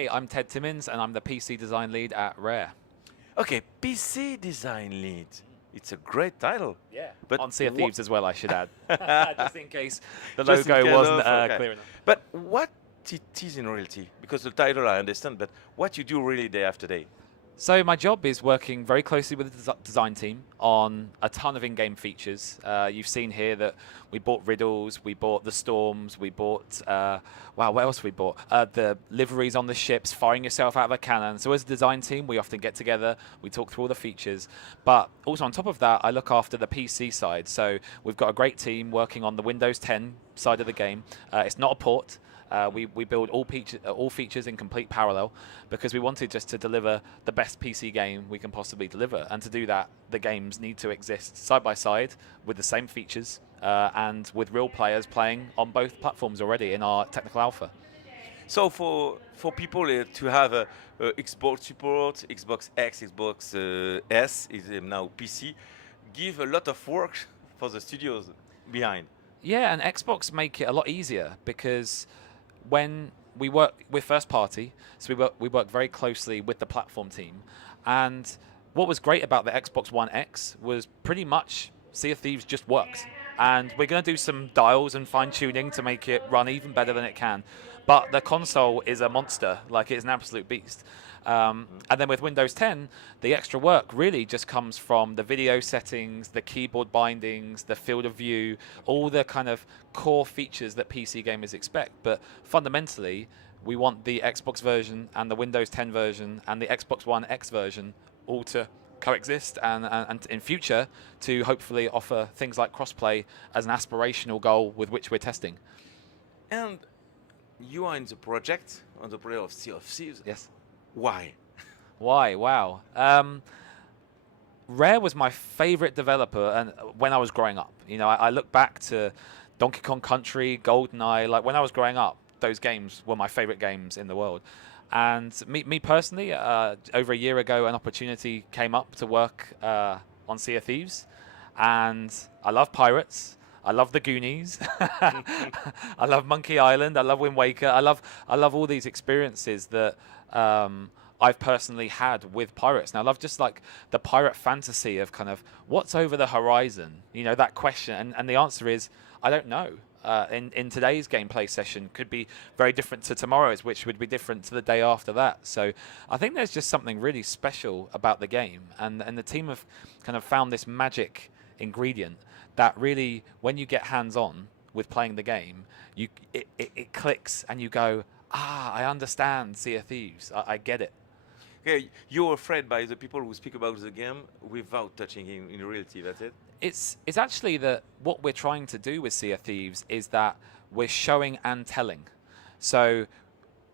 Hey, I'm Ted Timmins, and I'm the PC design lead at Rare. Okay, PC design lead. It's a great title. Yeah. But On Sea of Thieves as well, I should add, just in case the just in logo case wasn't of okay. clear enough. But what it is in reality? Because the title I understand, but what you do really day after day? So my job is working very closely with the design team on a ton of in-game features. You've seen here that we bought riddles, we bought the storms, we bought wow, what else we bought? The liveries on the ships, firing yourself out of a cannon. So as a design team, we often get together, we talk through all the features. But also on top of that, I look after the PC side. So we've got a great team working on the Windows 10 side of the game. It's not a port. We build all features in complete parallel because we wanted just to deliver the best PC game we can possibly deliver. And to do that, the games need to exist side by side with the same features and with real players playing on both platforms already in our technical alpha. So for people to have a Xbox support, Xbox X, Xbox S is now PC, give a lot of work for the studios behind. Yeah, and Xbox make it a lot easier because when we work with first party, so we work very closely with the platform team. And what was great about the Xbox One X was pretty much Sea of Thieves just worked. And we're going to do some dials and fine tuning to make it run even better than it can. But the console is a monster, like it's an absolute beast. And then with Windows 10, the extra work really just comes from the video settings, the keyboard bindings, the field of view, all the kind of core features that PC gamers expect. But fundamentally, we want the Xbox version and the Windows 10 version and the Xbox One X version all to coexist and in future to hopefully offer things like crossplay as an aspirational goal with which we're testing. And you are in the project, on the project of Sea of Thieves. Yes. Why? Why? Wow. Rare was my favorite developer, and when I was growing up, I look back to Donkey Kong Country, GoldenEye. Like when I was growing up, those games were my favorite games in the world. And me personally, over a year ago, an opportunity came up to work on Sea of Thieves, and I love pirates. I love the Goonies. I love Monkey Island. I love Wind Waker. I love all these experiences that I've personally had with pirates. And I love just like the pirate fantasy of kind of what's over the horizon. That question, and the answer is I don't know. In today's gameplay session could be very different to tomorrow's, which would be different to the day after that. So I think there's just something really special about the game, and the team have kind of found this magic ingredient that really, when you get hands-on with playing the game, it clicks and you go, I understand Sea of Thieves. I get it. Okay, you're afraid by the people who speak about the game without touching in reality. That's it. It's actually that what we're trying to do with Sea of Thieves is that we're showing and telling. So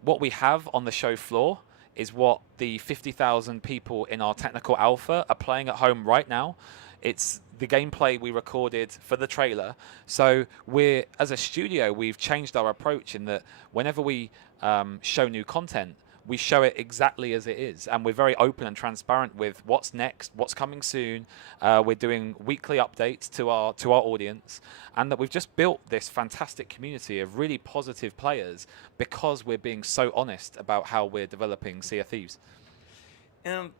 what we have on the show floor is what the 50,000 people in our technical alpha are playing at home right now. It's the gameplay we recorded for the trailer. So as a studio, we've changed our approach in that whenever we show new content, we show it exactly as it is, and we're very open and transparent with what's next, what's coming soon. We're doing weekly updates to our audience, and that we've just built this fantastic community of really positive players because we're being so honest about how we're developing Sea of Thieves. And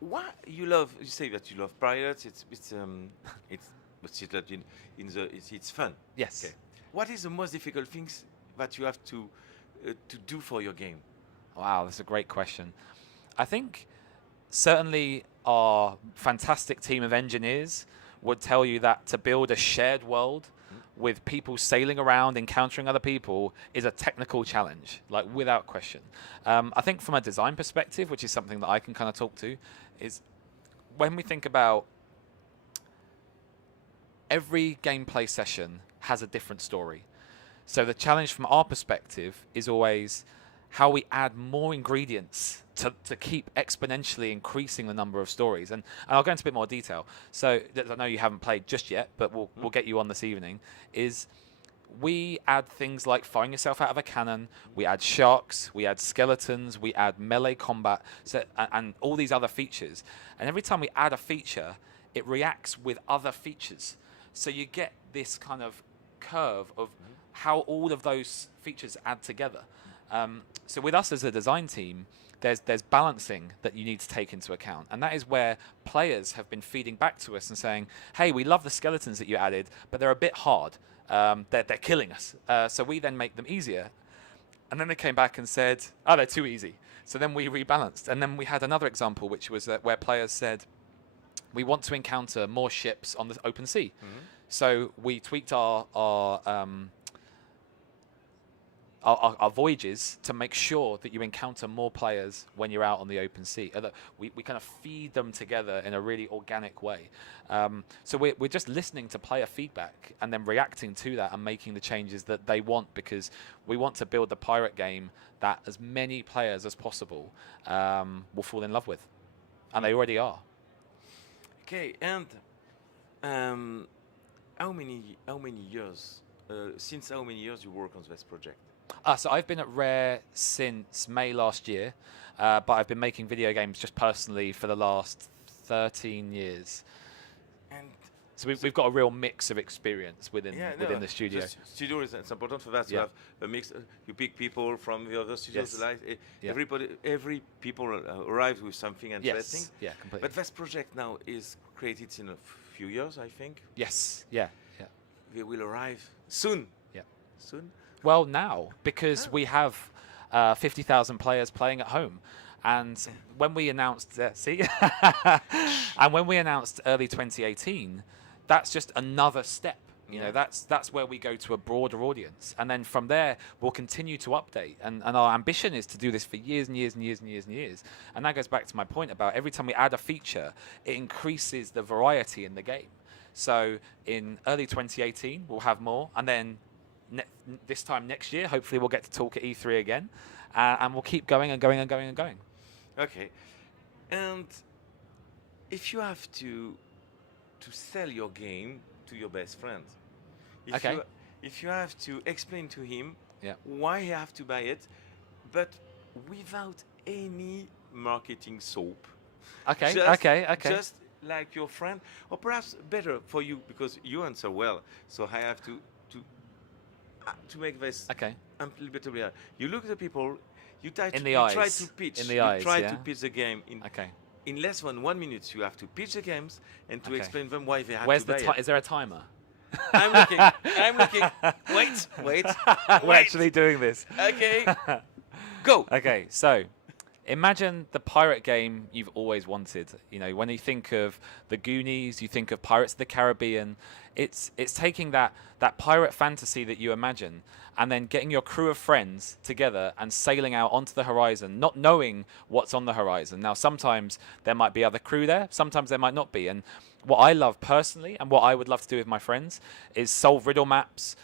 what you love? You say that you love pirates. It's it's fun. Yes. Okay. What is the most difficult things that you have to do for your game? Wow, that's a great question. I think certainly our fantastic team of engineers would tell you that to build a shared world with people sailing around, encountering other people, is a technical challenge, like without question. I think from a design perspective, which is something that I can kind of talk to, is when we think about every gameplay session has a different story. So the challenge from our perspective is always how we add more ingredients to keep exponentially increasing the number of stories. And I'll go into a bit more detail. So I know you haven't played just yet, but we'll get you on this evening, is we add things like firing yourself out of a cannon, we add sharks, we add skeletons, we add melee combat, and all these other features. And every time we add a feature, it reacts with other features. So you get this kind of curve of how all of those features add together. So with us as a design team, there's balancing that you need to take into account, and that is where players have been feeding back to us and saying, "Hey, we love the skeletons that you added, but they're a bit hard. They're killing us." So we then make them easier, and then they came back and said, "Oh, they're too easy." So then we rebalanced, and then we had another example, which was where players said, "We want to encounter more ships on the open sea." So we tweaked our voyages to make sure that you encounter more players when you're out on the open sea. We kind of feed them together in a really organic way. So we're just listening to player feedback and then reacting to that and making the changes that they want, because we want to build the pirate game that as many players as possible will fall in love with. And they already are. Okay, and how many years, since how many years you work on this project? So I've been at Rare since May last year, but I've been making video games just personally for the last 13 years. And so we've got a real mix of experience within the studio. Studio is it's important for that. You have a mix. You pick people from the other studios. Every people arrives with something interesting. Yeah, completely. But this project now is created in a few years, I think. Yes. Yeah. They will arrive soon. Yeah. Soon. Well, now, because we have 50,000 players playing at home. And when we announced, and when we announced early 2018, that's just another step. You know, that's where we go to a broader audience. And then from there, we'll continue to update. And our ambition is to do this for years and years and years and years and years. And that goes back to my point about every time we add a feature, it increases the variety in the game. So in early 2018, we'll have more. And then this time next year, hopefully we'll get to talk at E3 again, and we'll keep going and going and going and going. Okay, and if you have to sell your game to your best friend, if you have to explain to him why he have to buy it, but without any marketing soap. Just like your friend, or perhaps better for you because you answer well. So I have to make this a little bit clear. You look at the people, you try to pitch the game in less than 1 minute. You have to pitch the games and to explain them why they have to buy it. Is there a timer? I'm looking. Wait. We're actually doing this. Okay. Go. Okay, so imagine the pirate game you've always wanted. You know, when you think of the Goonies, you think of Pirates of the Caribbean. It's taking that pirate fantasy that you imagine and then getting your crew of friends together and sailing out onto the horizon, not knowing what's on the horizon. Now, sometimes there might be other crew there, sometimes there might not be. And what I love personally and what I would love to do with my friends is solve riddle maps,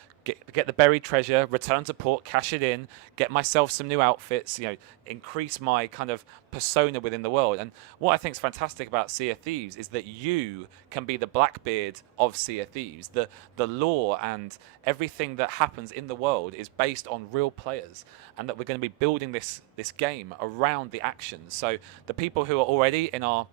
get the buried treasure, return to port, cash it in, get myself some new outfits, increase my kind of persona within the world. And what I think is fantastic about Sea of Thieves is that you can be the Blackbeard of Sea of Thieves. The lore and everything that happens in the world is based on real players, and that we're going to be building this game around the actions. So the people who are already in our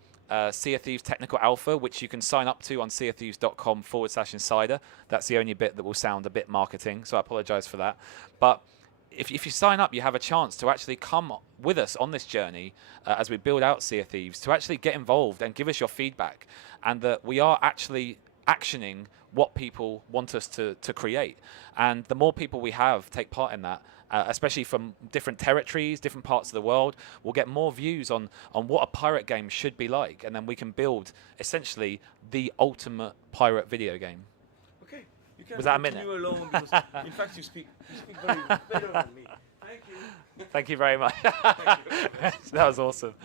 Sea of Thieves Technical Alpha, which you can sign up to on seaofthieves.com/insider. That's the only bit that will sound a bit marketing, so I apologize for that. But if you sign up, you have a chance to actually come with us on this journey as we build out Sea of Thieves, to actually get involved and give us your feedback, and that we are actually actioning what people want us to create. And the more people we have take part in that, especially from different territories, different parts of the world, we'll get more views on what a pirate game should be like, and then we can build essentially the ultimate pirate video game. Okay, you can Was that a minute? continue alone because in fact you speak very better than me. Thank you. Thank you very much. Thank you. That was awesome.